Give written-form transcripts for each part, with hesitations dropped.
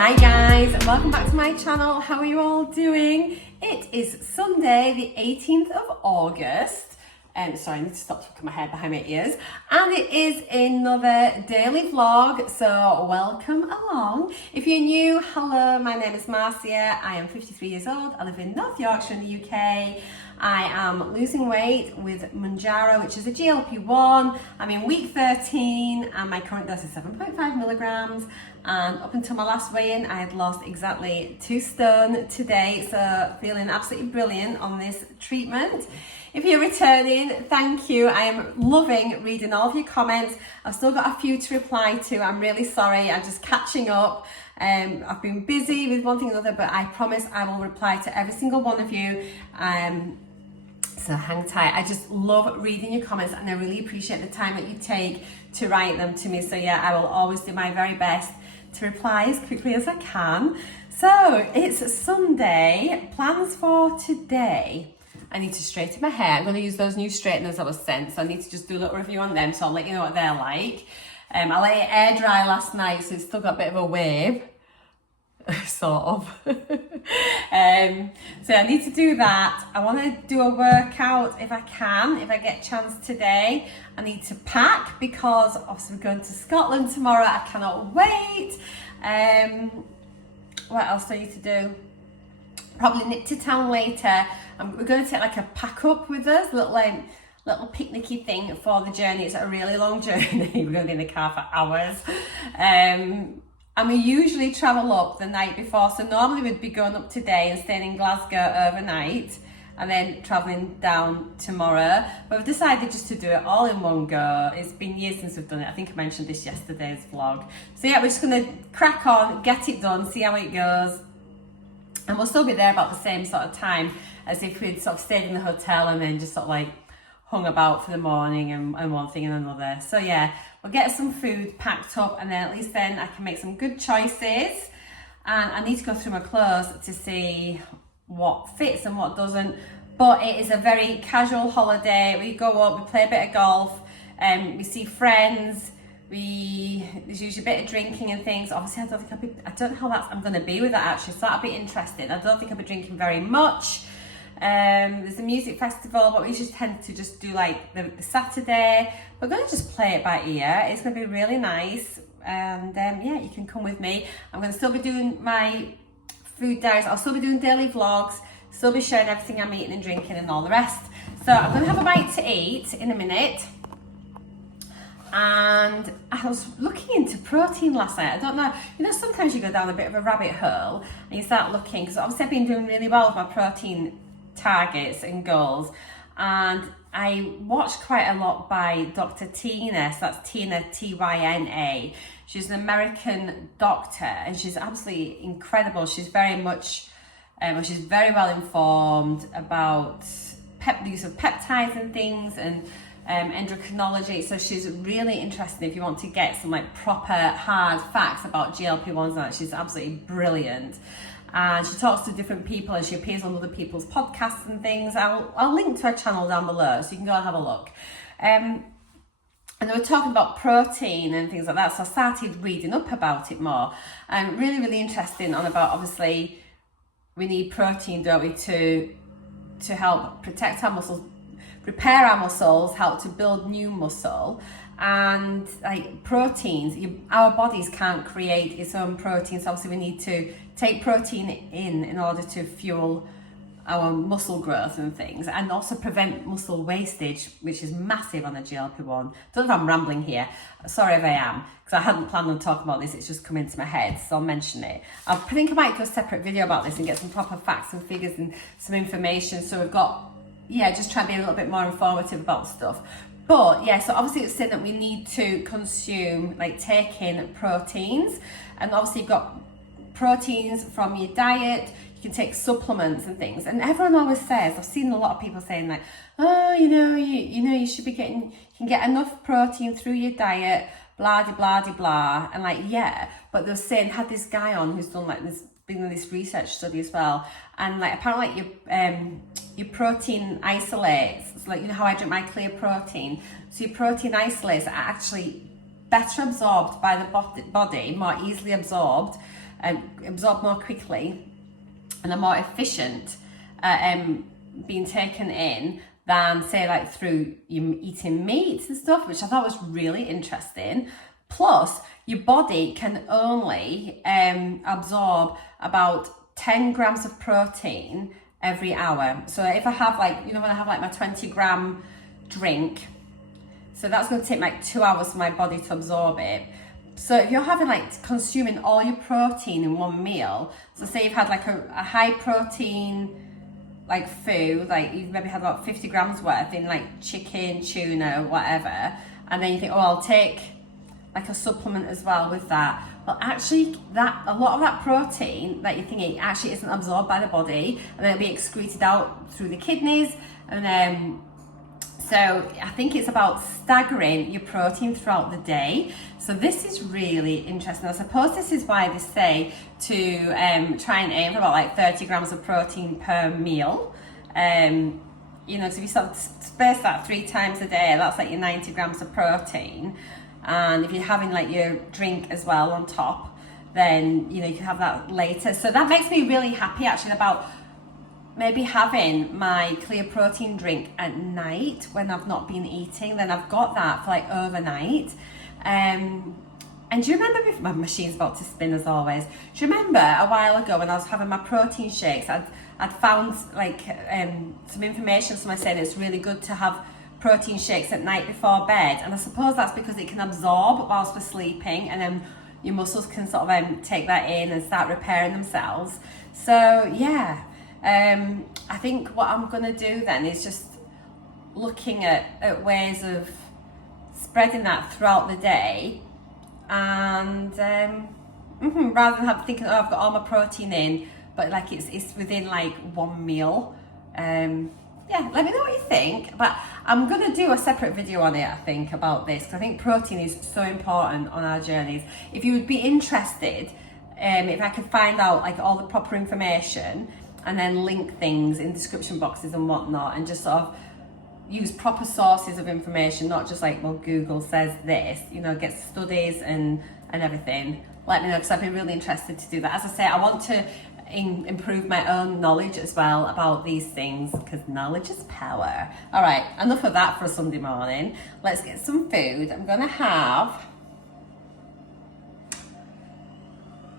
Hi guys, welcome back to my channel. How are you all doing? It is Sunday the 18th of August. Sorry, I need to stop tucking my hair behind my ears. And it is another daily vlog, so welcome along. If you're new, hello, my name is Marcia. I am 53 years old. I live in North Yorkshire in the UK. I am losing weight with Mounjaro, which is a GLP-1. I'm in week 13 and my current dose is 7.5 milligrams. And up until my last weigh-in, I had lost exactly 2 stone today. So feeling absolutely brilliant on this treatment. If you're returning, thank you. I am loving reading all of your comments. I've still got a few to reply to. I'm really sorry. I'm just catching up. I've been busy with one thing or another, but I promise I will reply to every single one of you. So hang tight. I just love reading your comments and I really appreciate the time that you take to write them to me. So yeah, I will always do my very best to reply as quickly as I can. So it's Sunday. Plans for today. I need to straighten my hair. I'm going to use those new straighteners that was sent, so I need to just do a little review on them, so I'll let you know what they're like. I let it air dry last night, so it's still got a bit of a wave, sort of. So I need to do that. I want to do a workout if I can, if I get a chance today. I need to pack because obviously we're going to Scotland tomorrow. I cannot wait. What else do I need to do? Probably nip to town later. We're going to take like a pack up with us, little picnicky thing for the journey. It's a really long journey. We're going to be in the car for hours. And we usually travel up the night before. So normally we'd be going up today and staying in Glasgow overnight and then travelling down tomorrow. But we've decided just to do it all in one go. It's been years since we've done it. I think I mentioned this yesterday's vlog. So yeah, we're just going to crack on, get it done, see how it goes. And we'll still be there about the same sort of time as if we'd sort of stayed in the hotel and then just sort of like hung about for the morning and one thing and another. So yeah, we'll get some food packed up and then at least then I can make some good choices. And I need to go through my clothes to see what fits and what doesn't. But it is a very casual holiday. We go up, we play a bit of golf, we see friends. There's usually a bit of drinking and things. Obviously, I don't know how I'm going to be with that actually, so that'll be interesting. I don't think I'll be drinking very much. There's a music festival, but we just tend to just do like the Saturday. We're going to just play it by ear. It's going to be really nice. And yeah, you can come with me. I'm going to still be doing my food diaries. I'll still be doing daily vlogs, still be sharing everything I'm eating and drinking and all the rest. So I'm going to have a bite to eat in a minute. And I was looking into protein last night. I don't know, sometimes you go down a bit of a rabbit hole and you start looking, because obviously I've been doing really well with my protein targets and goals. And I watched quite a lot by Dr. Tina, so that's Tina, Tyna. She's an American doctor and she's absolutely incredible. She's very much, she's very well informed about the use of peptides and things and endocrinology, so she's really interesting if you want to get some like proper hard facts about GLP-1s and that. She's absolutely brilliant and she talks to different people and she appears on other people's podcasts and things. I'll link to her channel down below so you can go and have a look. And they were talking about protein and things like that, so I started reading up about it more and really interesting on about, obviously we need protein, don't we, to help protect our muscles, repair our muscles, help to build new muscle. And like proteins, our bodies can't create its own protein, so obviously we need to take protein in order to fuel our muscle growth and things, and also prevent muscle wastage, which is massive on a GLP-1. Don't know if I'm rambling here, sorry if I am, because I hadn't planned on talking about this, it's just come into my head, so I'll mention it. I think I might do a separate video about this and get some proper facts and figures and some information, so we've got, yeah, just try and be a little bit more informative about stuff. But yeah, so obviously it's saying that we need to consume, like take in proteins, and obviously you've got proteins from your diet, you can take supplements and things, and everyone always says, I've seen a lot of people saying like, oh, you should be getting, you can get enough protein through your diet, blah de blah de blah, and like, yeah, but they're saying, had this guy on who's done like this, been in this research study as well, and like apparently like your protein isolates, so like how I drink my clear protein, so your protein isolates are actually better absorbed by the body, more easily absorbed absorb more quickly and are more efficient being taken in than, say, like through you eating meats and stuff, which I thought was really interesting. Plus, your body can only absorb about 10 grams of protein every hour. So if I have like, when I have like my 20-gram drink, so that's going to take like 2 hours for my body to absorb it. So if you're having like consuming all your protein in one meal, so say you've had like a high protein like food, like you've maybe had about 50 grams worth in like chicken, tuna, whatever, and then you think, oh, I'll take like a supplement as well with that. Well, actually, a lot of that protein that you're thinking actually isn't absorbed by the body, and then it'll be excreted out through the kidneys, and so I think it's about staggering your protein throughout the day. So this is really interesting. I suppose this is why they say to try and aim for about like 30 grams of protein per meal. So if you sort of space that 3 times a day, that's like your 90 grams of protein. And if you're having like your drink as well on top, then you can have that later. So that makes me really happy actually about maybe having my clear protein drink at night when I've not been eating. Then I've got that for like overnight. And do you remember, my machine's about to spin as always, do you remember a while ago when I was having my protein shakes, I'd found like some information, someone saying it's really good to have protein shakes at night before bed, and I suppose that's because it can absorb whilst we're sleeping, and then your muscles can sort of take that in and start repairing themselves. So yeah, I think what I'm going to do then is just looking at ways of spreading that throughout the day, and rather than thinking, oh, I've got all my protein in, but like it's within like one meal. Yeah, let me know what you think, but I'm going to do a separate video on it, I think, about this, because I think protein is so important on our journeys. If you would be interested, if I could find out like all the proper information and then link things in description boxes and whatnot, and just sort of use proper sources of information, not just like, well, Google says this, get studies and everything, let me know, because I'd be really interested to do that. As I say, I want to improve my own knowledge as well about these things, because knowledge is power. All right, enough of that for a Sunday morning. Let's get some food. I'm gonna have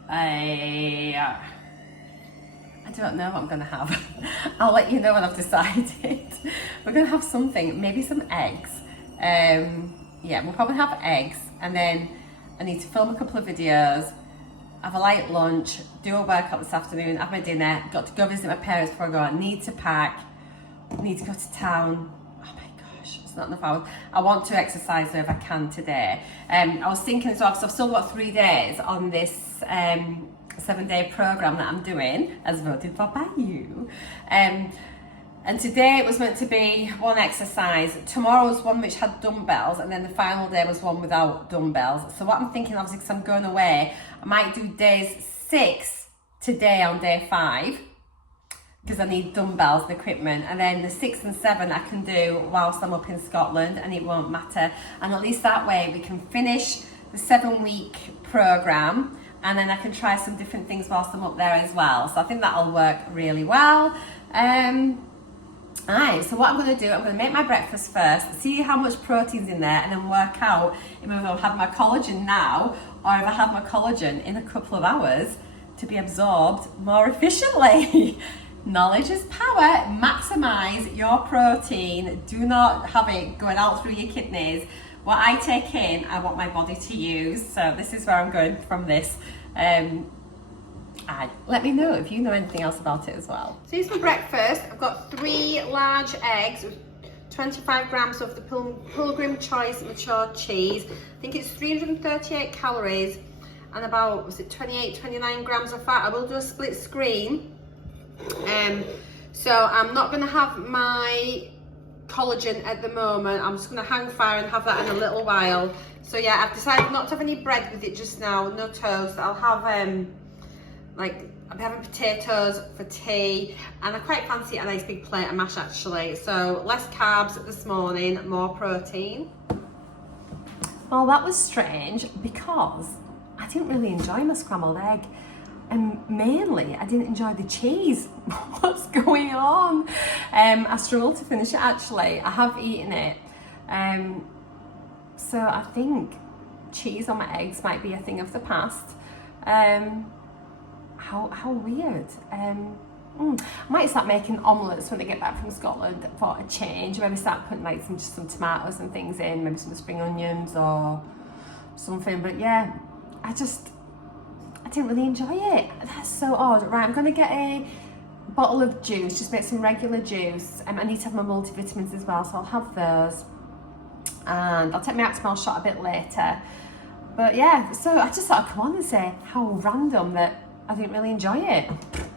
I don't know what I'm gonna have. I'll let you know when I've decided. We're gonna have something, maybe some eggs. Yeah, we'll probably have eggs, and then I need to film a couple of videos, have a light lunch, do a workout this afternoon, have my dinner, got to go visit my parents before I go. I need to pack, need to go to town. Oh my gosh, it's not enough hours. I want to exercise though if I can today. I was thinking as well, because I've still got 3 days on this 7-day program that I'm doing, as voted for by you. And today it was meant to be one exercise. Tomorrow was one which had dumbbells, and then the final day was one without dumbbells. So what I'm thinking, obviously, because I'm going away, I might do days 6 today on day 5, because I need dumbbells and equipment, and then the 6 and 7 I can do whilst I'm up in Scotland, and it won't matter. And at least that way we can finish the 7-week program, and then I can try some different things whilst I'm up there as well. So I think that'll work really well. Alright, so what I'm going to do, I'm going to make my breakfast first, see how much protein's in there, and then work out if I'll have my collagen now, or if I have my collagen in a couple of hours to be absorbed more efficiently. Knowledge is power. Maximise your protein. Do not have it going out through your kidneys. What I take in, I want my body to use. So this is where I'm going from this. Let me know if you know anything else about it as well. So here's my breakfast. I've got 3 large eggs with 25 grams of the Pilgrim Choice mature cheese. I think it's 338 calories and about, was it 29 grams of fat. I will do a split screen. So I'm not going to have my collagen at the moment. I'm just going to hang fire and have that in a little while. So yeah, I've decided not to have any bread with it just now, no toast. I'll have I'll be having potatoes for tea, and I quite fancy a nice big plate of mash actually. So less carbs this morning, more protein. Well, that was strange because I didn't really enjoy my scrambled egg. And mainly, I didn't enjoy the cheese. What's going on? I struggled to finish it actually. I have eaten it. So I think cheese on my eggs might be a thing of the past. How weird. I might start making omelettes when I get back from Scotland for a change. Maybe start putting like some tomatoes and things in, maybe some spring onions or something. But yeah, I didn't really enjoy it. That's so odd. Right, I'm gonna get a bottle of juice, just make some regular juice. I need to have my multivitamins as well, so I'll have those. And I'll take my Actimel shot a bit later. But yeah, so I just thought I'd come on and say how random that I didn't really enjoy it.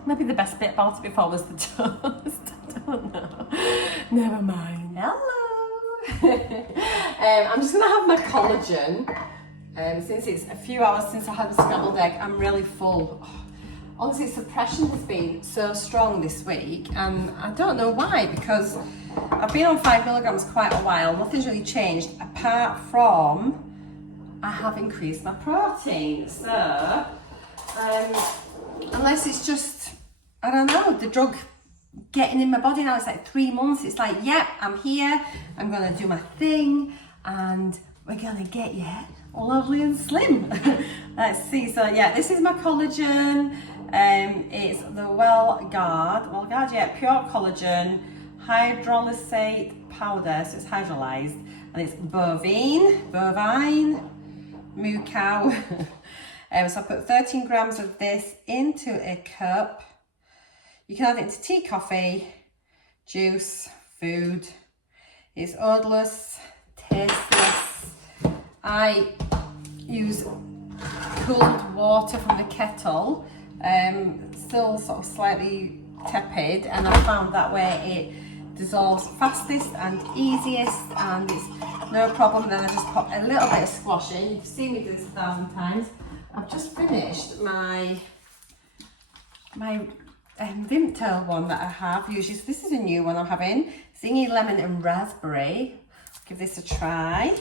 Maybe the best bit about it before was the toast. I don't know. Never mind. Hello. I'm just gonna have my collagen. Since it's a few hours since I had a scrambled egg, I'm really full. Honestly, suppression has been so strong this week, and I don't know why, because I've been on 5 milligrams quite a while. Nothing's really changed apart from I have increased my protein. So, unless it's just, I don't know, the drug getting in my body now. It's like 3 months. It's like, yep, I'm here. I'm gonna do my thing, and we're gonna get you lovely and slim. Let's see. So yeah, this is my collagen. It's the pure collagen hydrolysate powder. So it's hydrolyzed, and it's bovine, moo cow. So I put 13 grams of this into a cup. You can add it to tea, coffee, juice, food. It's odorless, tasteless. I use cooled water from the kettle, still sort of slightly tepid, and I found that way it dissolves fastest and easiest, and it's no problem. Then I just pop a little bit of squash in. You've seen me do this 1,000 times. I've just finished my Vimto one that I have usually. So this is a new one I'm having. Zingy lemon and raspberry. Give this a try.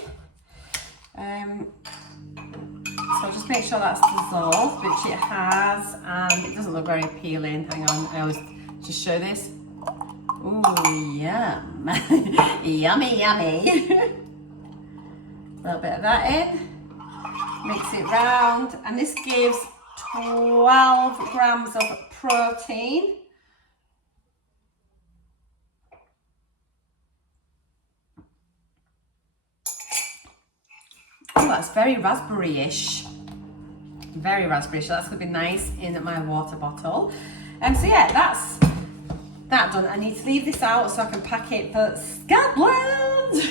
So just make sure that's dissolved, which it has, and it doesn't look very appealing. Hang on, I always just show this. Ooh, yum. Yummy, yummy. A little bit of that in. Mix it round, and this gives 12 grams of protein. Oh, that's very raspberry-ish. Very raspberry-ish. So that's going to be nice in my water bottle. So yeah, that's that done. I need to leave this out so I can pack it for Scotland.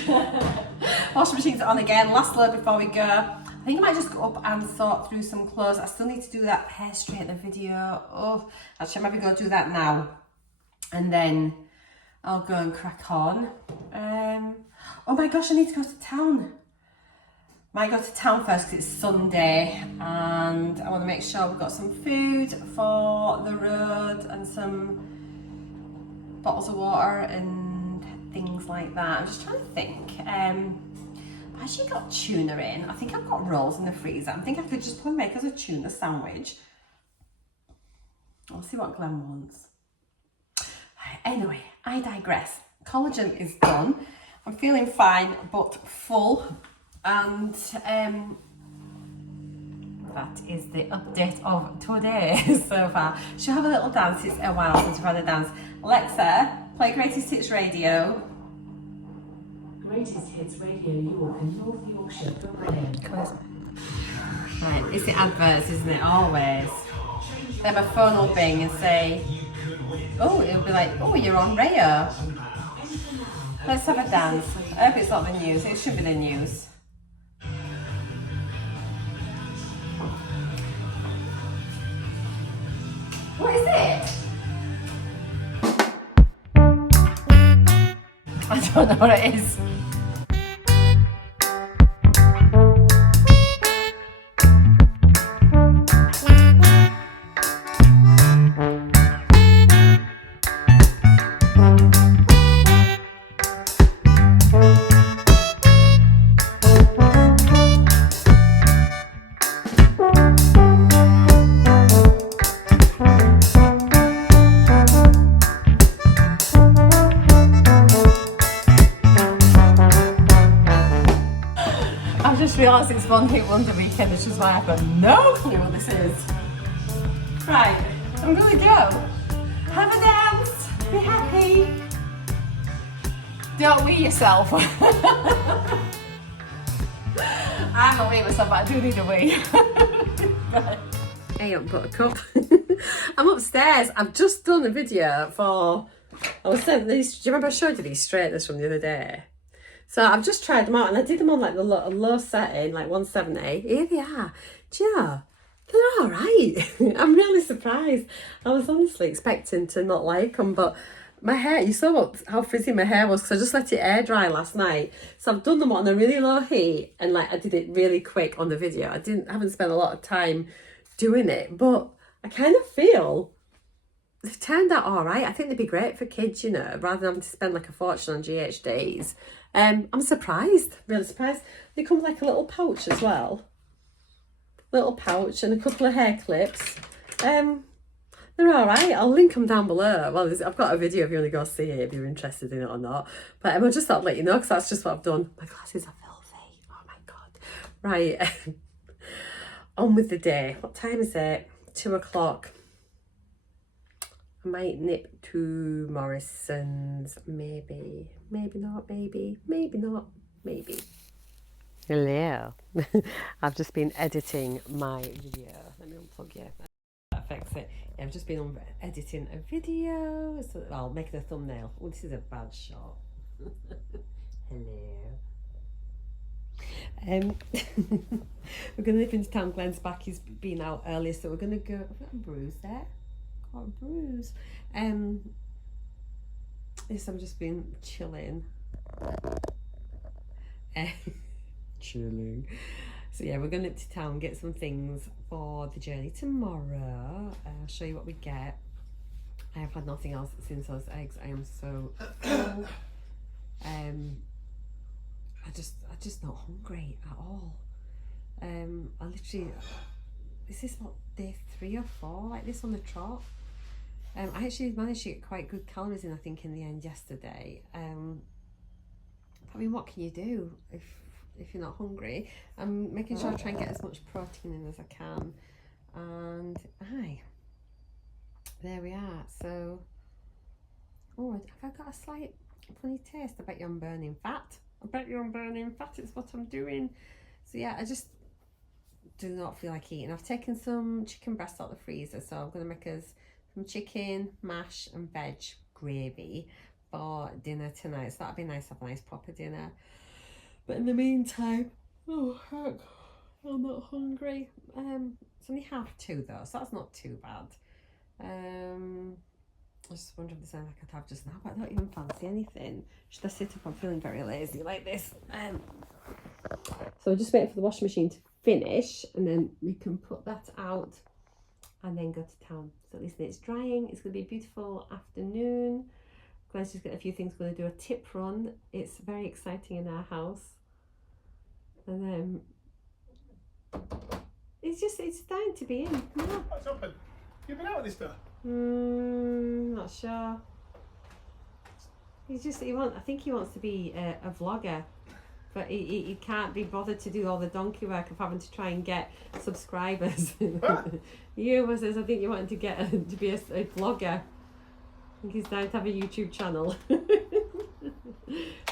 Washing machine's on again. Last load before we go. I think I might just go up and sort through some clothes. I still need to do that hair straightener video. Oh, actually, maybe go do that now. And then I'll go and crack on. Oh my gosh, I need to go to town. Might go to town first because it's Sunday, and I want to make sure we've got some food for the road and some bottles of water and things like that. I'm just trying to think. I've actually got tuna in. I think I've got rolls in the freezer. I think I could just probably make us a tuna sandwich. I'll see what Glenn wants. Anyway, I digress. Collagen is done. I'm feeling fine but full. And that is the update of today so far. Should have a little dance. It's a while since we've had a dance. Alexa, play Greatest Hits Radio. Greatest Hits Radio York and North Yorkshire. Go ahead. Right, it's the adverts, isn't it? Always. Then my phone will bing and say, oh, it'll be like, oh, you're on radio. Let's have a dance. I hope it's not the news. It should be the news. What is it? I don't know what it is. just realised it's One Hit Wonder weekend, which is why I've got no clue what this is. Right, I'm gonna go. Have a dance, be happy. Don't wee yourself. I'm not weeing myself, but I do need a wee. Right. Hey up, buttercup. I'm upstairs. I've just done a video for, I was sent these, do you remember I showed you these straighteners from the other day? So I've just tried them out and I did them on like the low setting, like 170. Here they are. Do you know, they're all right. I'm really surprised. I was honestly expecting to not like them, but my hair, you saw how frizzy my hair was because I just let it air dry last night. So I've done them on a really low heat and like I did it really quick on the video. I haven't spent a lot of time doing it, but I kind of feel they've turned out all right. I think they'd be great for kids, you know, rather than having to spend like a fortune on GHDs. I'm surprised, really surprised. They come with like a little pouch as well. Little pouch and a couple of hair clips. They're all right. I'll link them down below. Well, I've got a video if you want to go see it, if you're interested in it or not. But I just thought I'd let you know because that's just what I've done. My glasses are filthy. Oh my God. Right. On with the day. What time is it? 2 o'clock. I might nip to Morrison's. Maybe. Maybe not. Maybe. Maybe not. Maybe. Hello. I've just been editing my video. Let me unplug you. That affects it. Yeah, I've just been editing a video. So, well, making a thumbnail. Oh, this is a bad shot. Hello. We're going to nip into town. Glenn's back. He's been out earlier, so we're going to go. I've got a bruise there. Got a bruise. Yes, I've just been chilling. Chilling. So yeah, we're going up to town, get some things for the journey tomorrow. I'll show you what we get. I have had nothing else since those eggs. I am so full. I just not hungry at all. I literally, is this what day 3 or 4 like this on the trot? I actually managed to get quite good calories in, I think, in the end yesterday. I mean, what can you do if you're not hungry? I'm making sure I try and get as much protein in as I can. And there we are. So, oh, have I got a slight funny taste? I bet you I'm burning fat. I bet you I'm burning fat. It's what I'm doing. So yeah, I just do not feel like eating. I've taken some chicken breast out of the freezer, so I'm going to make us some chicken, mash and veg gravy for dinner tonight. So that'd be nice to have a nice proper dinner. But in the meantime, oh heck, I'm not hungry. It's only 2:30 though, so that's not too bad. I just wonder if there's anything I could have just now, but I don't even fancy anything. Should I sit up? I'm feeling very lazy like this. So we're just waiting for the washing machine to finish and then we can put that out and then go to town. So at least it's drying. It's going to be a beautiful afternoon. Glenn's just got a few things. Going to do a tip run. It's very exciting in our house. And then it's time to be in. Yeah. What's happened? You've been out with this stuff? Not sure. I think he wants to be a vlogger, but he can't be bothered to do all the donkey work of having to try and get subscribers. You says I think you wanted to get to be a vlogger. I think he's down to have a YouTube channel.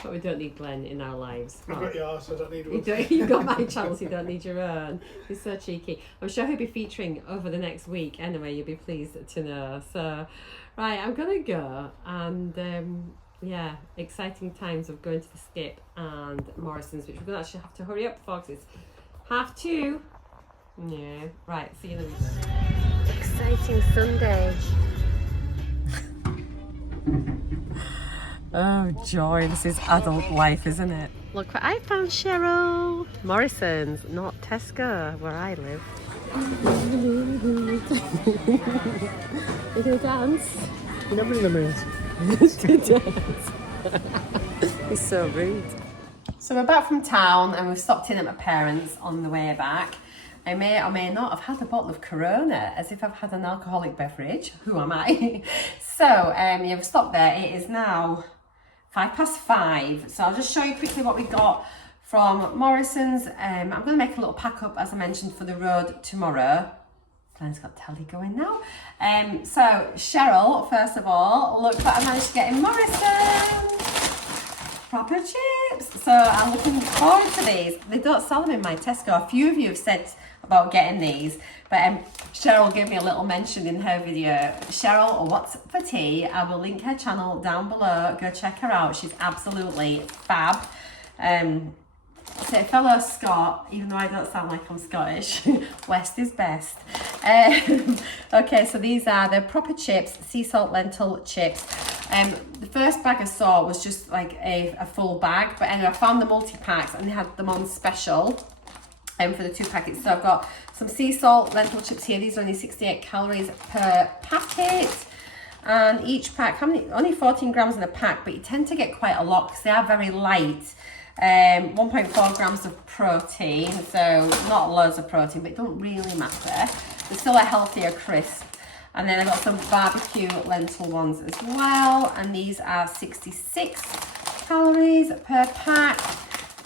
But we don't need Glenn in our lives. I've got yours, so I don't need one. You've got my channel, so you don't need your own. He's so cheeky. I'm sure he'll be featuring over the next week anyway, you'll be pleased to know. So, right, I'm going to go. And, yeah, exciting times of going to the Skip and Morrison's, which we're going to actually have to hurry up for because it's 2:30. Yeah, right, see you in a minute. Exciting Sunday. Oh joy, this is adult life, isn't it? Look what I found, Cheryl. Morrison's, not Tesco, where I live. You gonna dance? Never in the mood. It's so rude. So we're back from town and we've stopped in at my parents' on the way back. I may or may not have had a bottle of Corona, as if I've had an alcoholic beverage. Who am I? So, yeah, we've stopped there. It is now 5:05. So I'll just show you quickly what we got from Morrison's. I'm going to make a little pack up, as I mentioned, for the road tomorrow. Glenn's got telly going now. So Cheryl, first of all, look what I managed to get in Morrison's. Proper chips. So I'm looking forward to these. They don't sell them in my Tesco. A few of you have said about getting these, but Cheryl gave me a little mention in her video. Cheryl, or What's for Tea, I will link her channel down below. Go check her out. She's absolutely fab. So fellow Scot, even though I don't sound like I'm Scottish, West is best. Okay, so these are the proper chips, sea salt lentil chips. The first bag I saw was just like a full bag, but anyway, I found the multi-packs and they had them on special for the 2 packets. So I've got some sea salt lentil chips here. These are only 68 calories per packet. And each pack, only 14 grams in a pack, but you tend to get quite a lot because they are very light. 1.4 grams of protein, so not loads of protein, but it don't really matter. They're still a healthier crisp. And then I've got some barbecue lentil ones as well, and these are 66 calories per pack.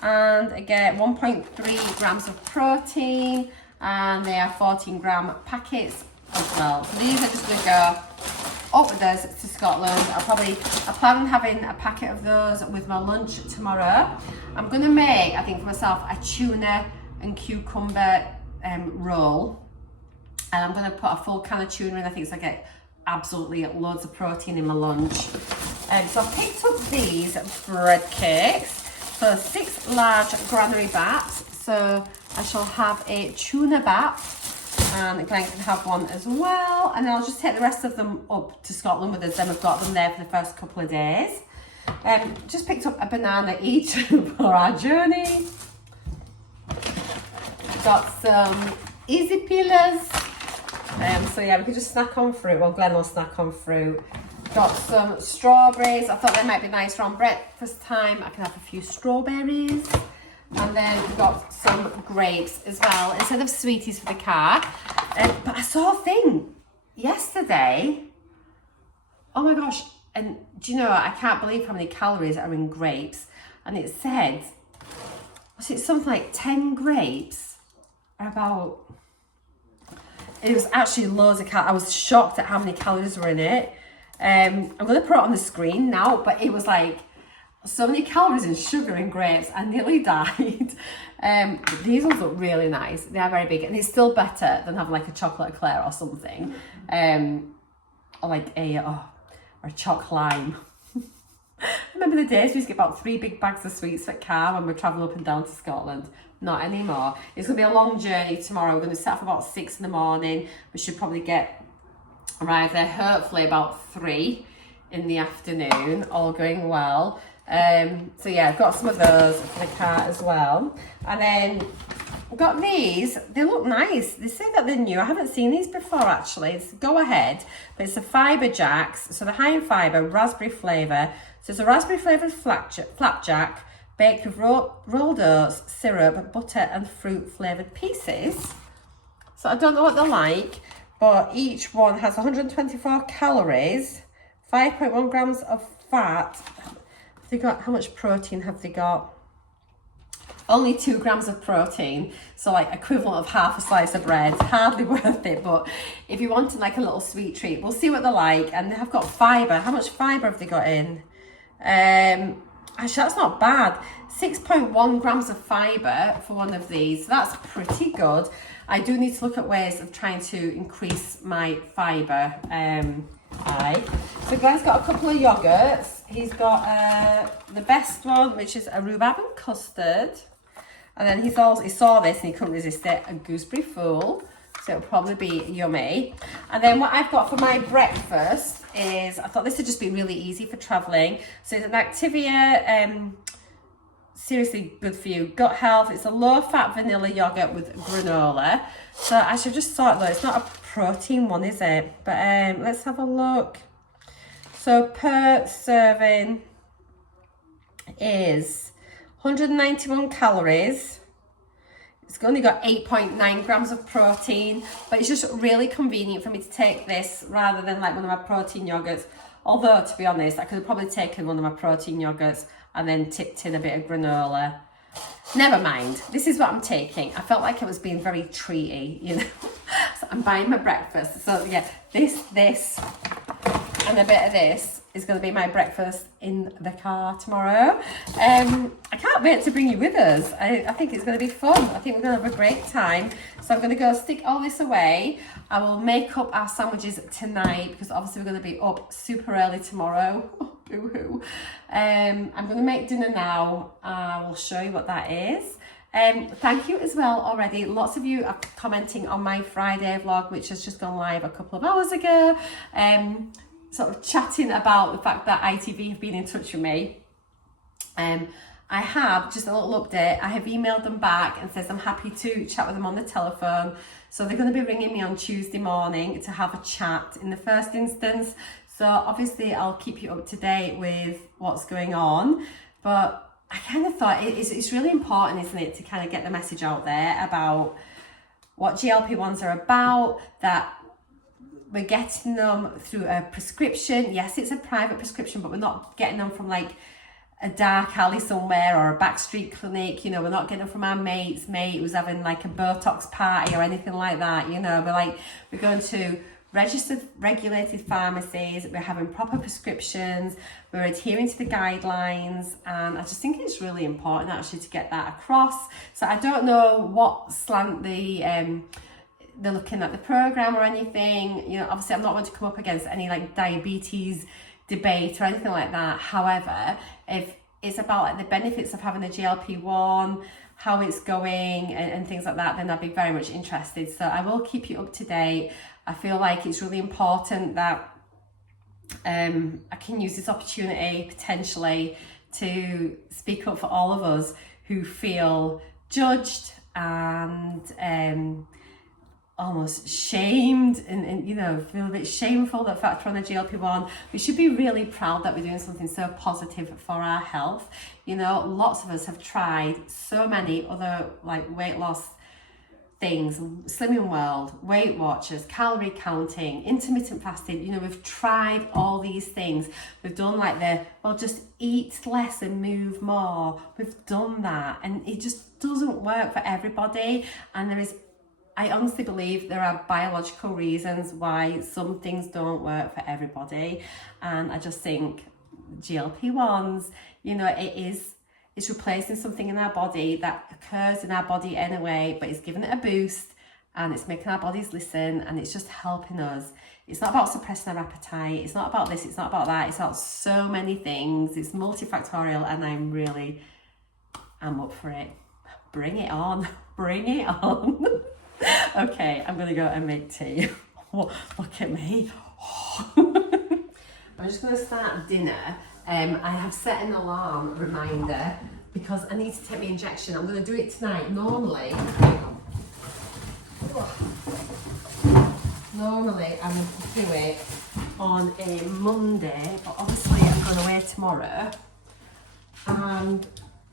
And again, 1.3 grams of protein, and they are 14 gram packets as well. So these are just going to go up with those to Scotland. I plan on having a packet of those with my lunch tomorrow. I'm going to make, I think for myself, a tuna and cucumber roll. And I'm going to put a full can of tuna in, I think, so I get absolutely loads of protein in my lunch. So I've picked up these bread cakes. So 6 large granary baps. So I shall have a tuna bap, and Glenn can have one as well. And then I'll just take the rest of them up to Scotland with us. Then we've got them there for the first couple of days. Just picked up a banana each for our journey. Got some easy peelers. So yeah, we could just snack on fruit. Well, Glenn will snack on fruit. Got some strawberries. I thought they might be nice around breakfast time. I can have a few strawberries. And then we've got some grapes as well, instead of sweeties for the car. But I saw a thing yesterday. Oh my gosh. And do you know, I can't believe how many calories are in grapes. And it said, was it something like 10 grapes are about... It was actually loads of calories. I was shocked at how many calories were in it. I'm going to put it on the screen now, but it was like so many calories in sugar and grapes. I nearly died. These ones look really nice. They are very big, and it's still better than having like a chocolate eclair or something, or like or a choc lime. I remember the days we used to get about 3 big bags of sweets for car when we're traveling up and down to Scotland. Not anymore. It's going to be a long journey tomorrow. We're going to set off about 6 in the morning. We should probably arrive there hopefully about 3 in the afternoon, all going well. So yeah, I've got some of those for the car as well. And then I've got these. They look nice. They say that they're new. I haven't seen these before actually. It's Go Ahead, but it's the Fibre Jacks. So they're high in fibre, raspberry flavour. So it's a raspberry flavoured flapjack baked with rolled oats, syrup, butter and fruit flavoured pieces. So I don't know what they're like, but each one has 124 calories, 5.1 grams of fat. How much protein have they got? Only 2 grams of protein, so like equivalent of half a slice of bread. Hardly worth it, but if you wanted like a little sweet treat, we'll see what they're like. And they have got fibre. How much fibre have they got in? Actually, that's not bad. 6.1 grams of fibre for one of these. So that's pretty good. I do need to look at ways of trying to increase my fibre. So Glenn's got a couple of yogurts. He's got the best one, which is a rhubarb and custard. And then he saw this and he couldn't resist it, a gooseberry fool. So it'll probably be yummy. And then what I've got for my breakfast is, I thought this would just be really easy for travelling. So it's an Activia, seriously good for you, gut health. It's a low-fat vanilla yogurt with granola. So I should just sort though, it's not a protein one, is it? But let's have a look. So per serving is 191 calories. It's only got 8.9 grams of protein, but it's just really convenient for me to take this rather than like one of my protein yogurts. Although, to be honest, I could have probably taken one of my protein yogurts and then tipped in a bit of granola. Never mind. This is what I'm taking. I felt like I was being very treaty, you know. So I'm buying my breakfast. So yeah, this, and a bit of this is going to be my breakfast in the car tomorrow. I can't wait to bring you with us. I think it's going to be fun. I think we're going to have a great time. So I'm going to go stick all this away. I will make up our sandwiches tonight because obviously we're going to be up super early tomorrow. Boo-hoo. I'm going to make dinner now. I will show you what that is. Thank you as well already. Lots of you are commenting on my Friday vlog, which has just gone live a couple of hours ago. Sort of chatting about the fact that ITV have been in touch with me. I have, just a little update, I have emailed them back and says I'm happy to chat with them on the telephone. So they're going to be ringing me on Tuesday morning to have a chat in the first instance. So obviously I'll keep you up to date with what's going on. But I kind of thought it's really important, isn't it, to kind of get the message out there about what GLP-1s are about, that we're getting them through a prescription. Yes, it's a private prescription, but we're not getting them from like a dark alley somewhere or a backstreet clinic. You know, we're not getting them from our mate's mate who's having like a Botox party or anything like that. You know, we're going to registered, regulated pharmacies, we're having proper prescriptions, we're adhering to the guidelines, and I just think it's really important actually to get that across. So I don't know what slant they're looking at the programme or anything. You know, obviously I'm not going to come up against any like diabetes debate or anything like that. However, if it's about like the benefits of having a GLP-1, how it's going and things like that, then I'd be very much interested. So I will keep you up to date. I feel like it's really important that I can use this opportunity potentially to speak up for all of us who feel judged and almost shamed and you know, feel a bit shameful that fact we're on a GLP-1. We should be really proud that we're doing something so positive for our health. You know, lots of us have tried so many other like weight loss things, Slimming World, Weight Watchers, calorie counting, intermittent fasting. You know, we've tried all these things. We've done like just eat less and move more. We've done that and it just doesn't work for everybody. And I honestly believe there are biological reasons why some things don't work for everybody. And I just think GLP-1s, you know, it's replacing something in our body that occurs in our body anyway, but it's giving it a boost and it's making our bodies listen and it's just helping us. It's not about suppressing our appetite. It's not about this. It's not about that. It's about so many things. It's multifactorial and I'm up for it. Bring it on. Bring it on. Okay, I'm going to go and make tea. Look at me. I'm just going to start dinner. I have set an alarm reminder because I need to take my injection. I'm going to do it tonight. Normally I would do it on a Monday, but obviously I'm going away tomorrow and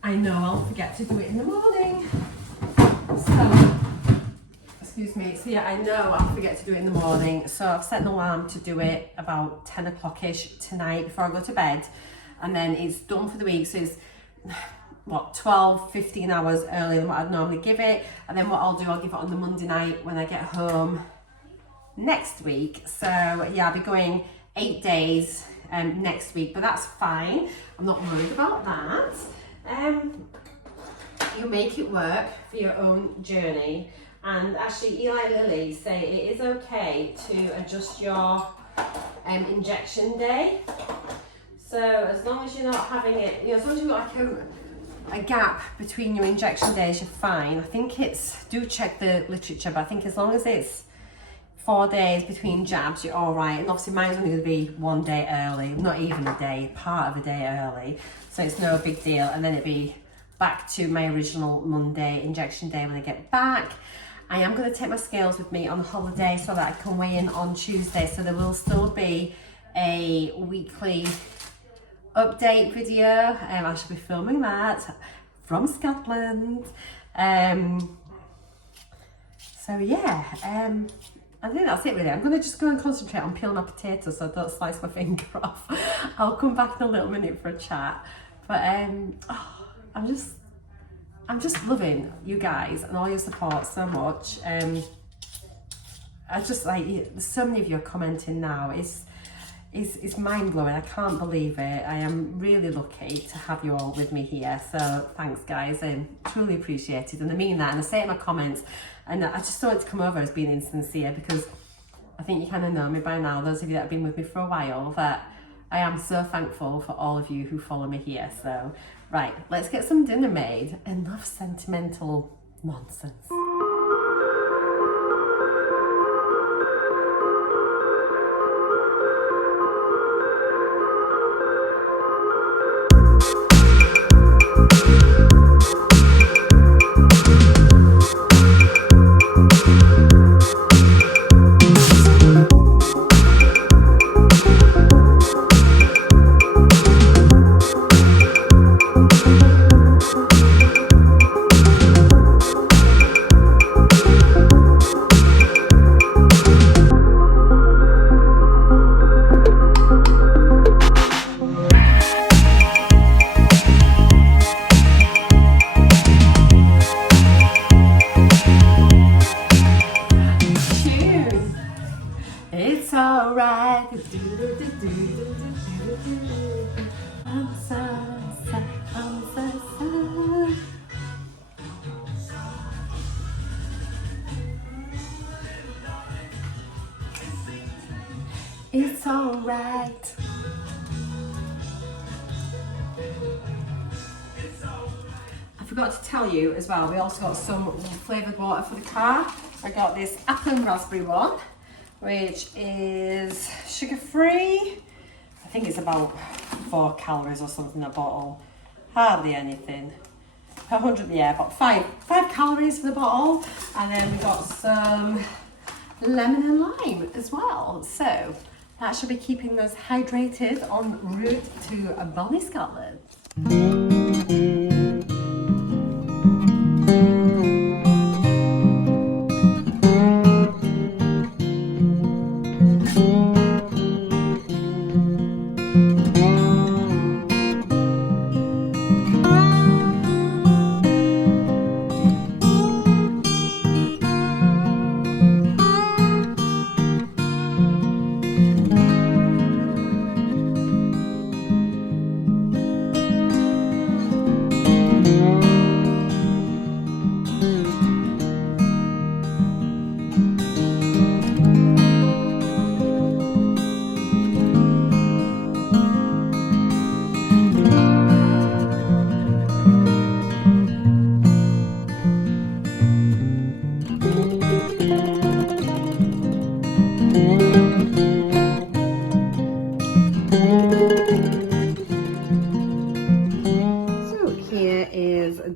I know I'll forget to do it in the morning. So, excuse me. So yeah, I know I'll forget to do it in the morning. So I've set an alarm to do it about 10 o'clock-ish tonight before I go to bed. And then it's done for the week. So it's, 12, 15 hours earlier than what I'd normally give it. And then what I'll do, I'll give it on the Monday night when I get home next week. So yeah, I'll be going 8 days next week, but that's fine. I'm not worried about that. You make it work for your own journey. And actually, Eli Lilly say it is okay to adjust your injection day. So as long as you're not having it, you know, as long as you've got like a gap between your injection days, you're fine. I think do check the literature, but I think as long as it's 4 days between jabs, you're all right. And obviously mine's only going to be 1 day early, not even a day, part of a day early. So it's no big deal. And then it'd be back to my original Monday injection day when I get back. I am going to take my scales with me on holiday so that I can weigh in on Tuesday. So there will still be a weekly update video. I shall be filming that from Scotland. So yeah, I think that's it really. I'm going to just go and concentrate on peeling my potatoes so I don't slice my finger off. I'll come back in a little minute for a chat. But I'm just I'm just loving you guys and all your support so much. I just like, so many of you are commenting now. It's mind-blowing. I can't believe it. I am really lucky to have you all with me here. So thanks guys, truly appreciated. And I mean that, and I say it in my comments, and I just thought it to come over as being insincere, because I think you kind of know me by now, those of you that have been with me for a while, that I am so thankful for all of you who follow me here. So right, let's get some dinner made. Enough sentimental nonsense. It's alright. I'm so sad. I'm so sad. It's alright. I forgot to tell you as well, we also got some flavoured water for the car. I got this apple and raspberry one, which is sugar free. I think it's about 4 calories or something a bottle. Hardly anything. Per 100, yeah, about 5 calories for the bottle. And then we got some lemon and lime as well. So that should be keeping us hydrated en route to Bonnie, Scotland.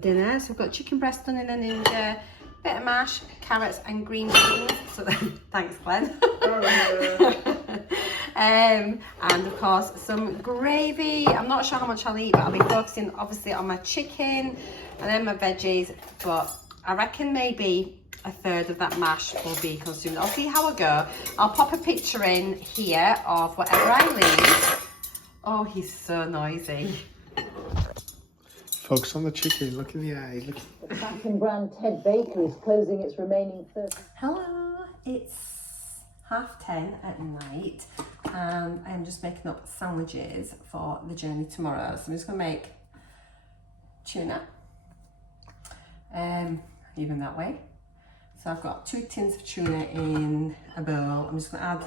Dinner. So we've got chicken breast done in a ninja, bit of mash, carrots and green beans. So thanks, Glenn. And of course some gravy. I'm not sure how much I'll eat, but I'll be focusing obviously on my chicken and then my veggies. But I reckon maybe a third of that mash will be consumed. I'll see how I go. I'll pop a picture in here of whatever I leave. Oh, he's so noisy. Focus on the chicken, look in the eye. Look. The Fashion brand Ted Baker is closing its remaining 30. Hello, it's 10:30 at night and I'm just making up sandwiches for the journey tomorrow. So I'm just going to make tuna, even that way. So I've got 2 tins of tuna in a bowl. I'm just going to add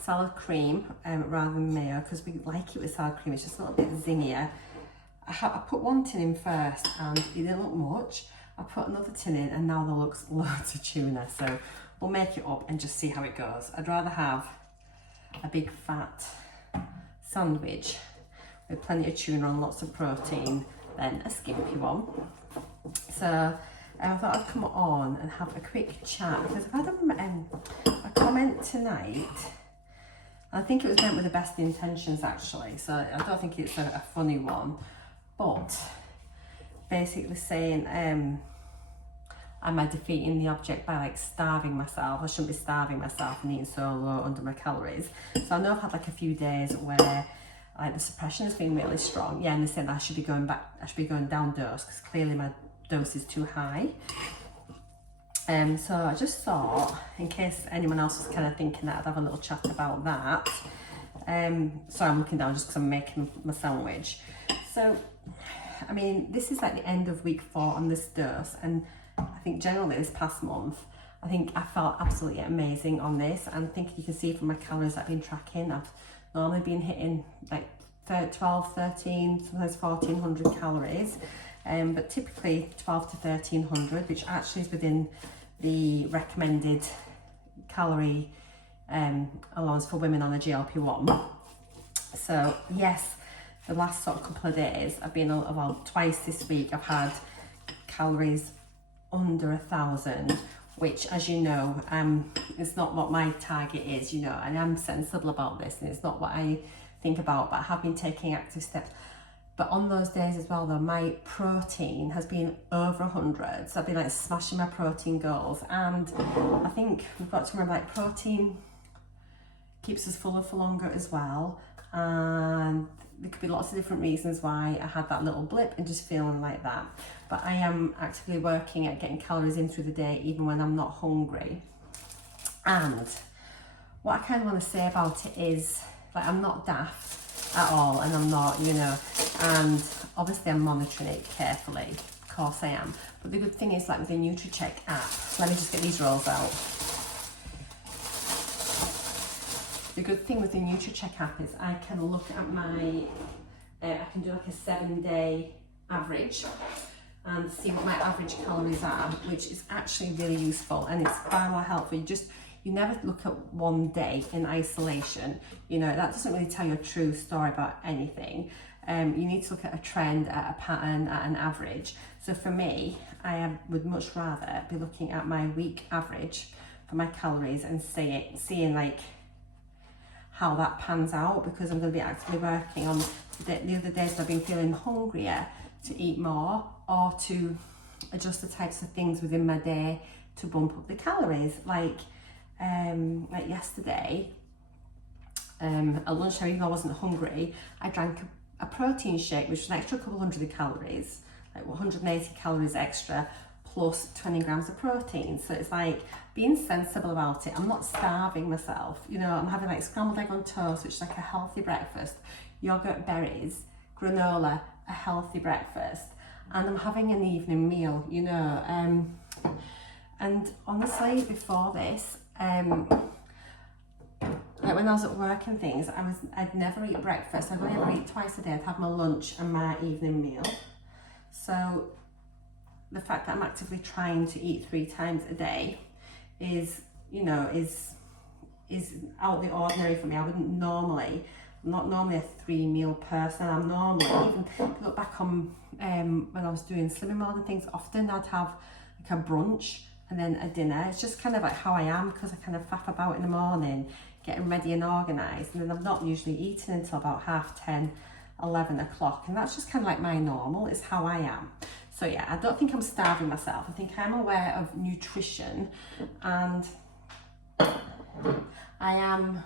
salad cream rather than mayo, because we like it with salad cream. It's just a little bit zingier. I put 1 tin in first and it didn't look much. I put another tin in and now there looks loads of tuna. So we'll make it up and just see how it goes. I'd rather have a big fat sandwich with plenty of tuna and lots of protein than a skimpy one. So I thought I'd come on and have a quick chat, because I've had a comment tonight. I think it was meant with the best intentions actually, so I don't think it's a funny one, but basically saying am I defeating the object by like starving myself? I shouldn't be starving myself and eating so low under my calories. So I know I've had like a few days where like the suppression has been really strong. Yeah, and they said I should be going down dose, because clearly my dose is too high. So I just thought, in case anyone else was kind of thinking that, I'd have a little chat about that. So I'm looking down just because I'm making my sandwich. So, I mean, this is like the end of week 4 on this dose, and I think generally this past month, I think I felt absolutely amazing on this, and I think you can see from my calories that I've been tracking, I've normally been hitting like 12, 13, sometimes 1400 calories, but typically 12 to 1300, which actually is within the recommended calorie allowance for women on a GLP-1. So yes, the last sort of couple of days, I've been, well, twice this week, I've had calories under 1,000, which, as you know, it's not what my target is, you know, and I'm sensible about this, and it's not what I think about, but I have been taking active steps. But on those days as well, though, my protein has been over 100, so I've been like smashing my protein goals, and I think we've got to remember, like, protein keeps us fuller for longer as well, and there could be lots of different reasons why I had that little blip and just feeling like that. But I am actively working at getting calories in through the day, even when I'm not hungry. And what I kind of want to say about it is, like, I'm not daft at all, and I'm not, you know, and obviously I'm monitoring it carefully, of course I am. But the good thing is, like, with the NutriCheck app, let me just get these rolls out. The good thing with the NutriCheck app is I can look at my, I can do like a 7-day average and see what my average calories are, which is actually really useful, and it's far more helpful. You never look at one day in isolation. You know, that doesn't really tell you a true story about anything. You need to look at a trend, at a pattern, at an average. So for me, would much rather be looking at my week average for my calories and seeing like how that pans out, because I'm going to be actively working on the other days that I've been feeling hungrier to eat more, or to adjust the types of things within my day to bump up the calories. Like yesterday, at lunchtime, even though I wasn't hungry, I drank a protein shake, which was an extra couple hundred calories, like 180 calories extra, plus 20 grams of protein. So it's like being sensible about it. I'm not starving myself. You know, I'm having like scrambled egg on toast, which is like a healthy breakfast, yogurt, berries, granola, a healthy breakfast, and I'm having an evening meal, you know. And honestly, before this, like when I was at work and things, I'd never eat breakfast. I'd only ever eat twice a day. I'd have my lunch and my evening meal. So the fact that I'm actively trying to eat 3 times a day is, you know, is out of the ordinary for me. I'm not normally a 3-meal person. I'm normally, even if you look back on when I was doing slimming mode and things, often I'd have like a brunch and then a dinner. It's just kind of like how I am, because I kind of faff about in the morning, getting ready and organised, and then I'm not usually eating until about 10:30, 11 o'clock, and that's just kind of like my normal, is how I am. So yeah, I don't think I'm starving myself. I think I'm aware of nutrition, and I am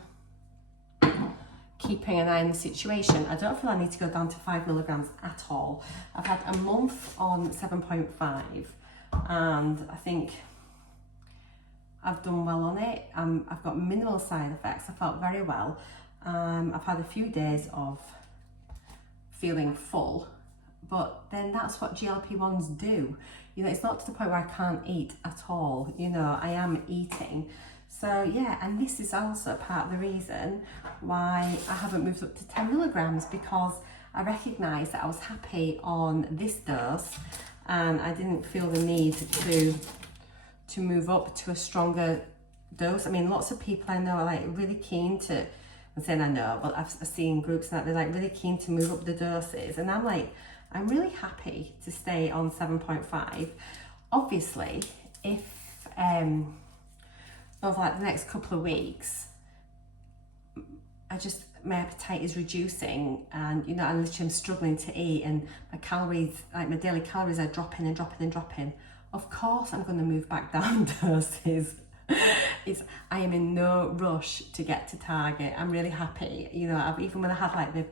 keeping an eye on the situation. I don't feel I need to go down to 5 milligrams at all. I've had a month on 7.5, and I think I've done well on it. I've got minimal side effects. I felt very well. I've had a few days of feeling full, but then that's what GLP-1s do. You know, it's not to the point where I can't eat at all. You know, I am eating. So yeah, and this is also part of the reason why I haven't moved up to 10 milligrams, because I recognised that I was happy on this dose, and I didn't feel the need to move up to a stronger dose. I mean, lots of people I know are like really keen to, I'm saying I know, but I've seen groups that they're like really keen to move up the doses, and I'm like, I'm really happy to stay on 7.5. Obviously, if over like the next couple of weeks, my appetite is reducing, and you know, I'm literally struggling to eat, and my calories, like my daily calories, are dropping and dropping and dropping. Of course, I'm going to move back down doses. I am in no rush to get to target. I'm really happy. You know, even when I had like the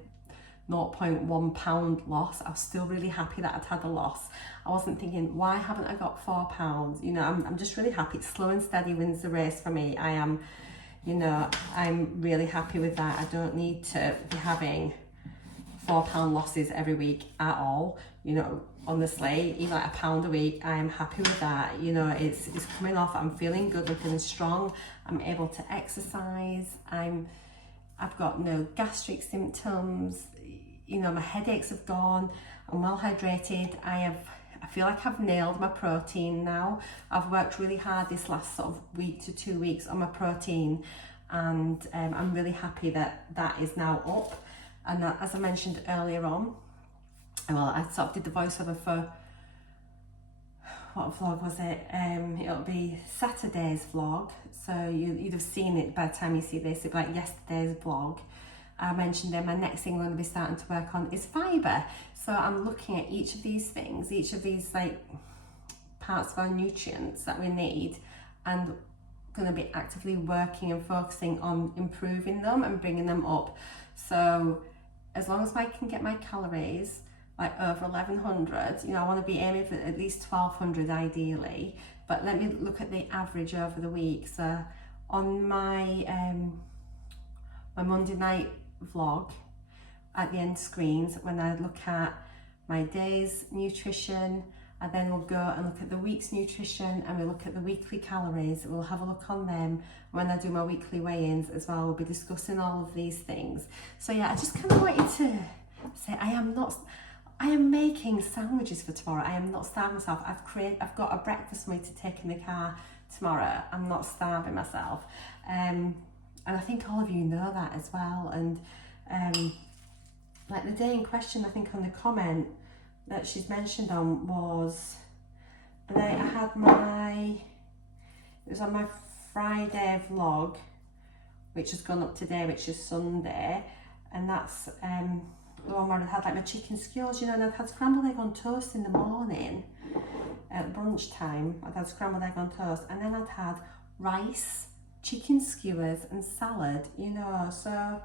0.1 pound loss. I was still really happy that I'd had a loss. I wasn't thinking, why haven't I got 4 pounds? You know, I'm just really happy. It's slow and steady wins the race for me. I am, you know, I'm really happy with that. I don't need to be having 4 pound losses every week at all. You know, honestly, even like £1 a week, I am happy with that. You know, it's coming off. I'm feeling good. I'm feeling strong. I'm able to exercise. I've got no gastric symptoms. You know, my headaches have gone. I'm well hydrated. I feel like I've nailed my protein now. I've worked really hard this last sort of week to 2 weeks on my protein, and I'm really happy that that is now up. And that, as I mentioned earlier on, well, I sort of did the voiceover for, what vlog was it? It'll be Saturday's vlog. So you'd have seen it by the time you see this. It'll be like yesterday's vlog. I mentioned then my next thing I'm going to be starting to work on is fibre. So I'm looking at each of these things, each of these like parts of our nutrients that we need, and going to be actively working and focusing on improving them and bringing them up. So as long as I can get my calories like over 1100, you know, I want to be aiming for at least 1200 ideally, but let me look at the average over the week. So on my my Monday night vlog, at the end screens, when I look at my day's nutrition, and then we'll go and look at the week's nutrition, and we'll look at the weekly calories. We'll have a look on them. When I do my weekly weigh-ins as well, we'll be discussing all of these things. So yeah, I just kind of wanted to say I am making sandwiches for tomorrow. I am not starving myself. I've got a breakfast for me to take in the car tomorrow. I'm not starving myself. And I think all of you know that as well. And like the day in question, I think on the comment that she's mentioned on was the day I had it was on my Friday vlog, which has gone up today, which is Sunday, and that's the one where I'd had like my chicken skewers, you know, and I'd had scrambled egg on toast in the morning at brunch time. I'd had scrambled egg on toast, and then I'd had rice, chicken skewers and salad, you know. So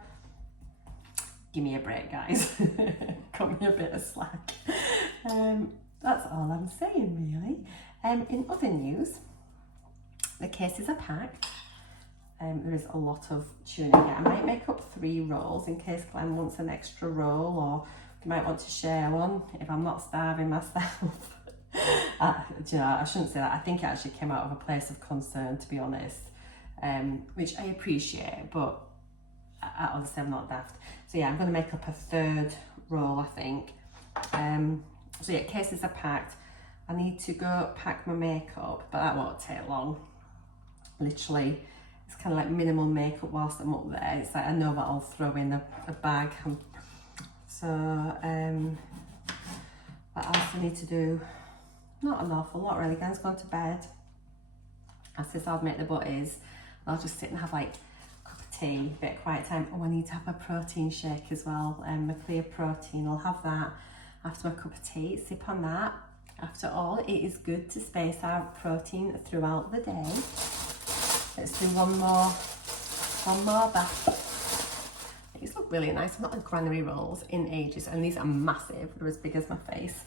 give me a break, guys. Cut me a bit of slack. That's all I'm saying, really. In other news, the cases are packed. There is a lot of tuning here. I might make up 3 rolls in case Glenn wants an extra roll, or you might want to share one if I'm not starving myself. Do you know, I shouldn't say that. I think it actually came out of a place of concern, to be honest, which I appreciate, but honestly, I'm not daft. So yeah, I'm going to make up a 3rd roll, I think. So yeah, cases are packed. I need to go pack my makeup, but that won't take long. Literally, it's kind of like minimal makeup whilst I'm up there. It's like I know what I'll throw in a bag. So what else I need to do? Not an awful lot really. Glen's gone to bed. I says I'll make the butties. I'll just sit and have like a cup of tea, a bit of quiet time. Oh, I need to have my protein shake as well, my clear protein. I'll have that after my cup of tea, sip on that. After all, it is good to space out protein throughout the day. Let's do one more bath. These look really nice. I've not had granary rolls in ages, and these are massive. They're as big as my face.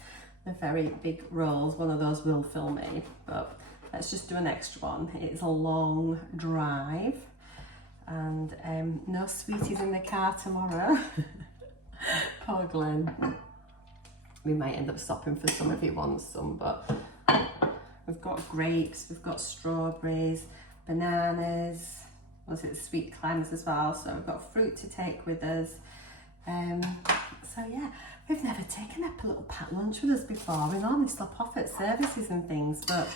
They're very big rolls. One of those will fill me, but let's just do an extra one. It's a long drive, and no sweeties in the car tomorrow. Poor Glenn. We might end up stopping for some if he wants some, but we've got grapes, we've got strawberries, bananas, was it sweet clams as well, so we've got fruit to take with us. So yeah, we've never taken up a little packed lunch with us before. We normally stop off at services and things, but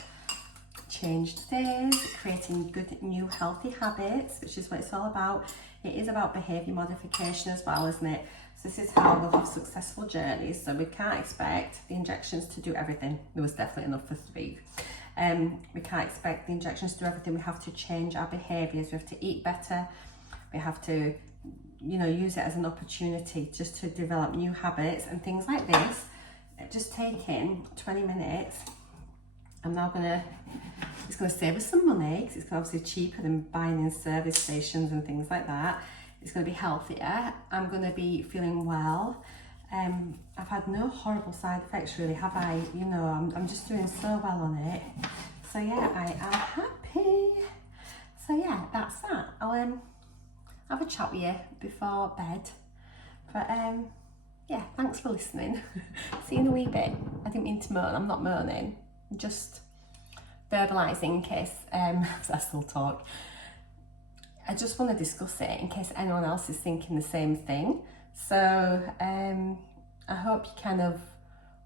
changed days, creating good new healthy habits, which is what it's all about. It is about behaviour modification as well, isn't it? So this is how we'll have successful journeys. So we can't expect the injections to do everything. There was definitely enough for 3. We can't expect the injections to do everything. We have to change our behaviours. We have to eat better. We have to, you know, use it as an opportunity just to develop new habits and things like this. Just taking 20 minutes. It's gonna save us some money, because it's obviously cheaper than buying in service stations and things like that. it's going to be healthier. I'm going to be feeling well. I've had no horrible side effects really, have I? You know, I'm just doing so well on it. So yeah, I am happy. So yeah, that's that. I'll have a chat with you before bed. But yeah, thanks for listening. See you in a wee bit. I didn't mean to moan, I'm not moaning. I'm just verbalising in case, because I still talk. I just want to discuss it in case anyone else is thinking the same thing. So I hope you kind of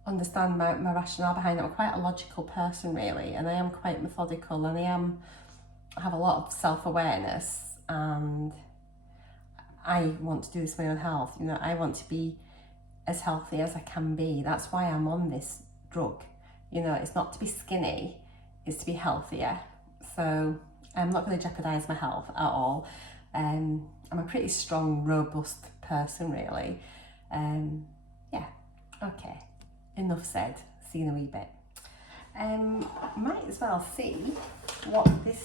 understand my rationale behind it. I'm quite a logical person really, and I am quite methodical, and I have a lot of self-awareness, and I want to do this for my own health. You know, I want to be as healthy as I can be. That's why I'm on this drug. You know, it's not to be skinny, it's to be healthier. So I'm not going to jeopardise my health at all. I'm a pretty strong, robust person really. Yeah, okay, enough said. See you in a wee bit. Might as well see what this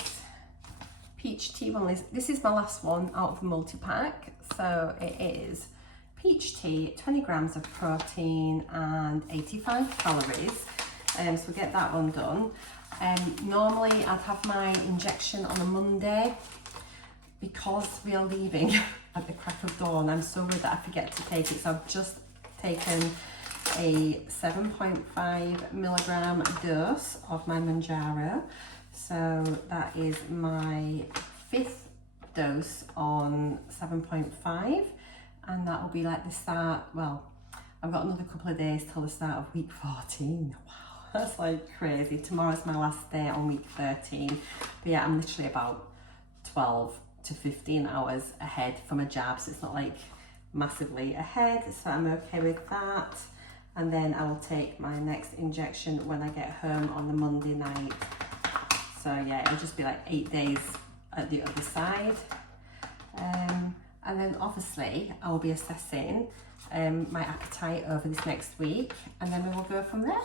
peach tea one is. This is my last one out of the multi-pack. So it is peach tea, 20 grams of protein and 85 calories. So we'll get that one done. Normally I'd have my injection on a Monday. Because we are leaving at the crack of dawn, I'm so worried that I forget to take it. So I've just taken a 7.5 milligram dose of my Mounjaro. So that is my 5th dose on 7.5, and that will be like the start. Well, I've got another couple of days till the start of week 14. Wow, that's like crazy. Tomorrow's my last day on week 13. But yeah, I'm literally about 12 to 15 hours ahead from a jab, so it's not like massively ahead, so I'm okay with that. And then I will take my next injection when I get home on the Monday night. So yeah, it'll just be like 8 days at the other side. And then obviously I will be assessing my appetite over this next week, and then we will go from there.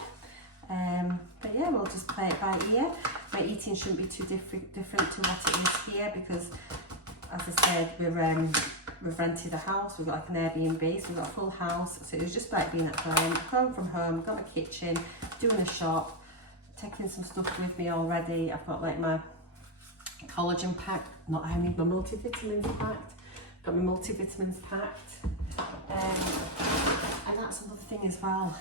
But yeah, we'll just play it by ear. My eating shouldn't be too different to what it is here, because as I said, we've rented a house, we've got like an Airbnb, so we've got a full house. So it was just like being at home from home, got my kitchen, doing a shop, taking some stuff with me already. I've got like my collagen pack, I need my multivitamins packed, got my multivitamins packed. And that's another thing as well.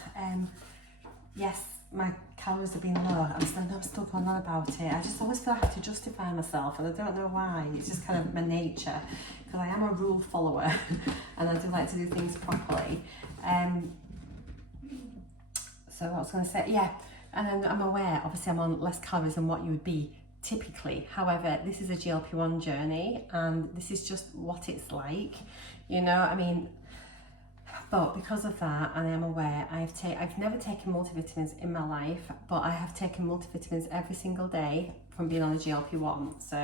Yes, my calories have been low. I'm still going on about it. I just always feel I have to justify myself, and I don't know why. It's just kind of my nature, because I am a rule follower and I do like to do things properly. So what I was going to say, yeah, and then I'm aware, obviously I'm on less calories than what you would be typically. However, this is a GLP-1 journey, and this is just what it's like, you know, I mean. But because of that, I am aware, I've never taken multivitamins in my life, but I have taken multivitamins every single day from being on a GLP-1. So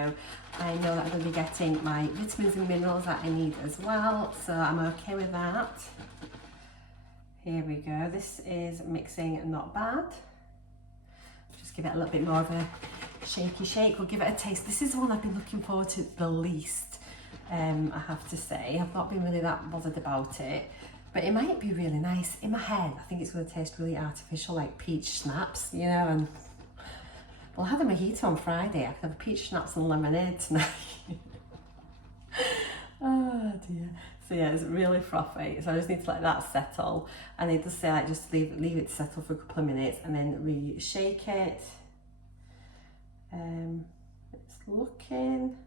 I know that I'm going to be getting my vitamins and minerals that I need as well. So I'm okay with that. Here we go. This is mixing not bad. Just give it a little bit more of a shaky shake. We'll give it a taste. This is the one I've been looking forward to the least, I have to say. I've not been really that bothered about it. But it might be really nice. In my head, I think it's going to taste really artificial, like peach schnapps, you know. And we'll have a mojito on Friday. I could have a peach schnapps and lemonade tonight. Oh dear. So yeah, it's really frothy. So I just need to let that settle. And it does say like just leave it to settle for a couple of minutes and then re-shake it. It's looking.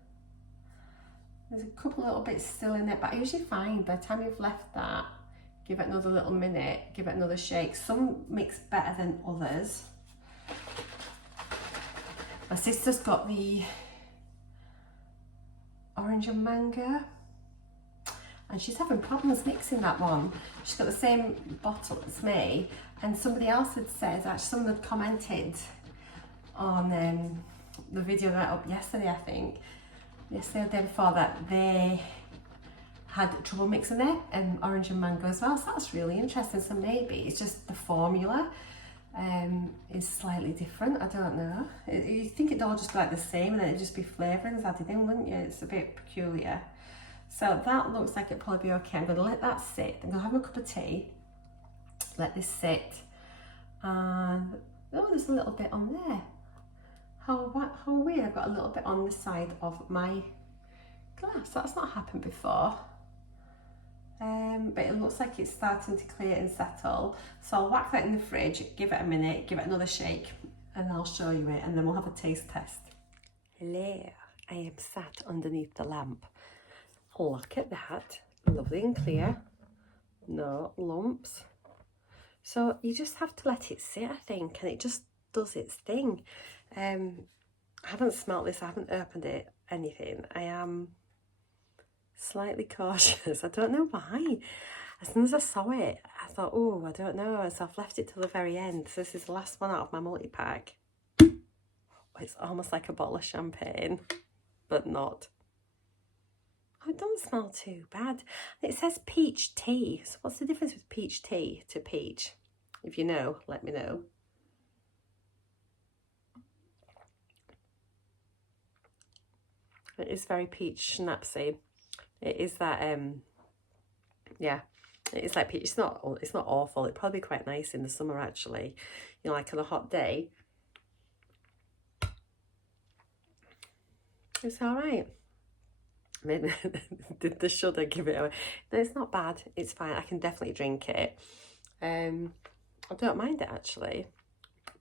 There's a couple little bits still in it, but I usually find by the time you've left that, give it another little minute, give it another shake. Some mix better than others. My sister's got the orange and mango, and she's having problems mixing that one. She's got the same bottle as me, and somebody else had said, actually someone had commented on the video that went up yesterday, I think, yesterday or the day before, that they had trouble mixing it, and orange and mango as well. So that's really interesting. So maybe it's just the formula is slightly different. I don't know. You'd think it'd all just be like the same, and then it'd just be flavourings added in, wouldn't you? It's a bit peculiar. So that looks like it'll probably be okay. I'm going to let that sit. I'm going to have a cup of tea. Let this sit. And oh, there's a little bit on there. How weird, I've got a little bit on the side of my glass. That's not happened before. But it looks like it's starting to clear and settle. So I'll whack that in the fridge, give it a minute, give it another shake, and I'll show you it, and then we'll have a taste test. Hello, I am sat underneath the lamp. Look at that, lovely and clear, no lumps. So you just have to let it sit, I think, and it just does its thing. I haven't smelt this, I haven't opened it, anything. I am slightly cautious. I don't know why. As soon as I saw it, I thought, oh, I don't know. So I've left it till the very end. So this is the last one out of my multi-pack. It's almost like a bottle of champagne, but not. Oh, it doesn't smell too bad. It says peach tea. So what's the difference with peach tea to peach? If you know, let me know. It is very peach schnapsy. It is that, yeah, it is like peach. It's not awful. It'd probably be quite nice in the summer, actually. You know, like on a hot day. It's all right. Maybe the should I give it away? No, it's not bad. It's fine. I can definitely drink it. I don't mind it, actually.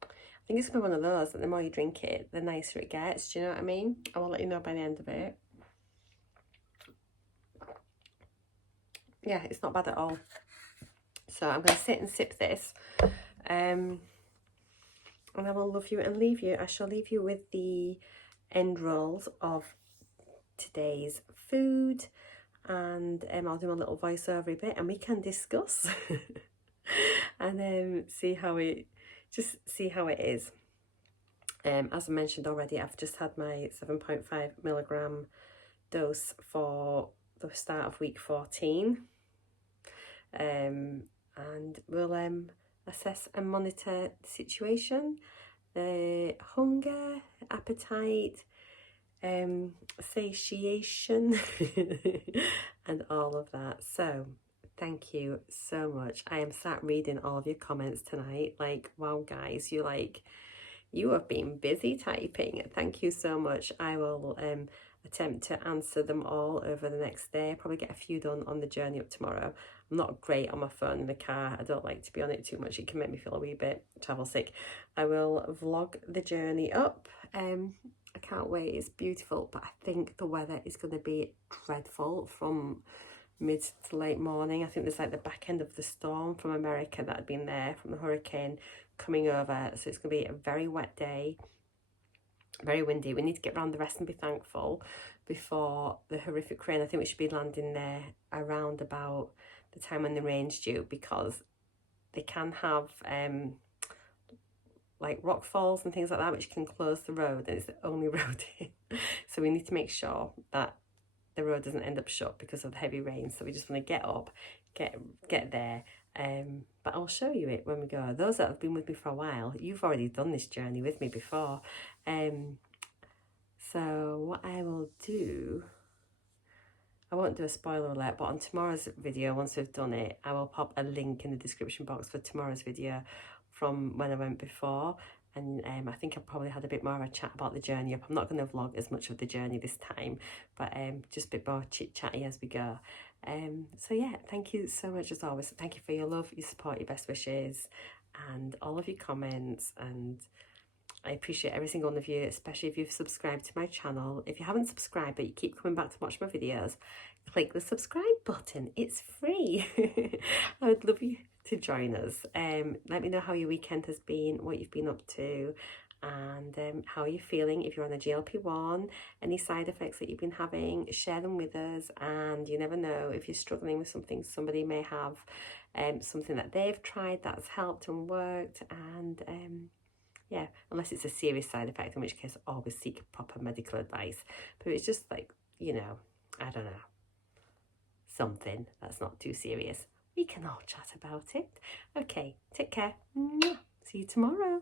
I think it's gonna be one of those that the more you drink it, the nicer it gets. Do you know what I mean? I will let you know by the end of it. Yeah, it's not bad at all. So I'm going to sit and sip this. And I will love you and leave you. I shall leave you with the end rolls of today's food. And I'll do a little voiceover a bit and we can discuss. And see how it is. As I mentioned already, I've just had my 7.5 milligram dose for the start of week 14. And we'll assess and monitor the situation, the hunger, appetite, satiation, and all of that. So thank you so much. I am sat reading all of your comments tonight. Like, wow, guys, you have been busy typing. Thank you so much. I will attempt to answer them all over the next day. Probably get a few done on the journey up tomorrow. I'm not great on my phone in the car. I don't like to be on it too much. It can make me feel a wee bit travel sick. I will vlog the journey up. I can't wait. It's beautiful, but I think the weather is going to be dreadful from mid to late morning. I think there's like the back end of the storm from America that had been there from the hurricane coming over. So it's going to be a very wet day. Very windy. We need to get around the rest and be thankful before the horrific rain. I think we should be landing there around about the time when the rain's due, because they can have like rock falls and things like that, which can close the road, and it's the only road in. So we need to make sure that the road doesn't end up shut because of the heavy rain. So we just want to get up, get there. But I'll show you it when we go. Those that have been with me for a while, you've already done this journey with me before. So what I will do, I won't do a spoiler alert, but on tomorrow's video, once we've done it, I will pop a link in the description box for tomorrow's video from when I went before. And I think I probably had a bit more of a chat about the journey up. I'm not going to vlog as much of the journey this time, but just a bit more chit-chatty as we go. So yeah, thank you so much as always. Thank you for your love, your support, your best wishes, and all of your comments. And I appreciate every single one of you, especially if you've subscribed to my channel. If you haven't subscribed but you keep coming back to watch my videos, click the subscribe button. It's free. I would love you to join us. Let me know how your weekend has been, what you've been up to, and how you're feeling. If you're on a GLP-1, any side effects that you've been having, share them with us. And you never know, if you're struggling with something, somebody may have something that they've tried that's helped and worked. And yeah, unless it's a serious side effect, in which case always seek proper medical advice. But it's just like, you know, I don't know, something that's not too serious. We can all chat about it. Okay, take care. See you tomorrow.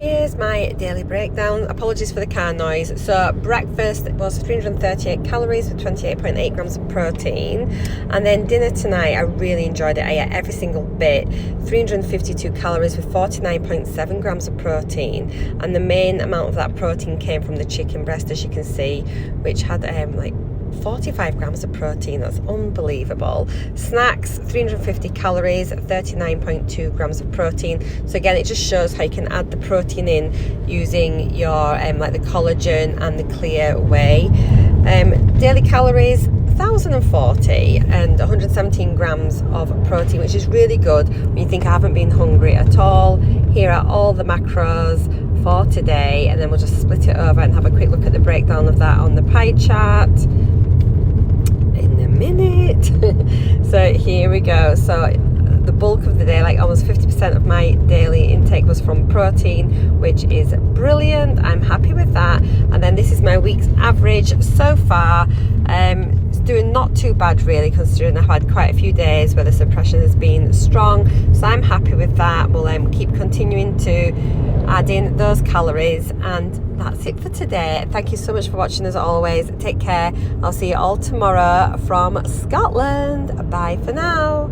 Here's my daily breakdown. Apologies for the car noise. So breakfast was 338 calories with 28.8 grams of protein, and then dinner tonight I really enjoyed it. I ate every single bit. 352 calories with 49.7 grams of protein, and the main amount of that protein came from the chicken breast, as you can see, which had like 45 grams of protein. That's unbelievable. Snacks, 350 calories, 39.2 grams of protein. So again, it just shows how you can add the protein in using your like the collagen and the clear whey. Daily calories, 1,040 and 117 grams of protein, which is really good when you think I haven't been hungry at all. Here are all the macros for today, and then we'll just split it over and have a quick look at the breakdown of that on the pie chart in a minute. So here we go. So the bulk of the day, like almost 50% of my daily intake, was from protein, which is brilliant. I'm happy with that. And then this is my week's average so far. It's doing not too bad really, considering I've had quite a few days where the suppression has been strong, so I'm happy with that. We'll keep continuing to add in those calories, and that's it for today. Thank you so much for watching as always. Take care. I'll see you all tomorrow from Scotland. Bye for now.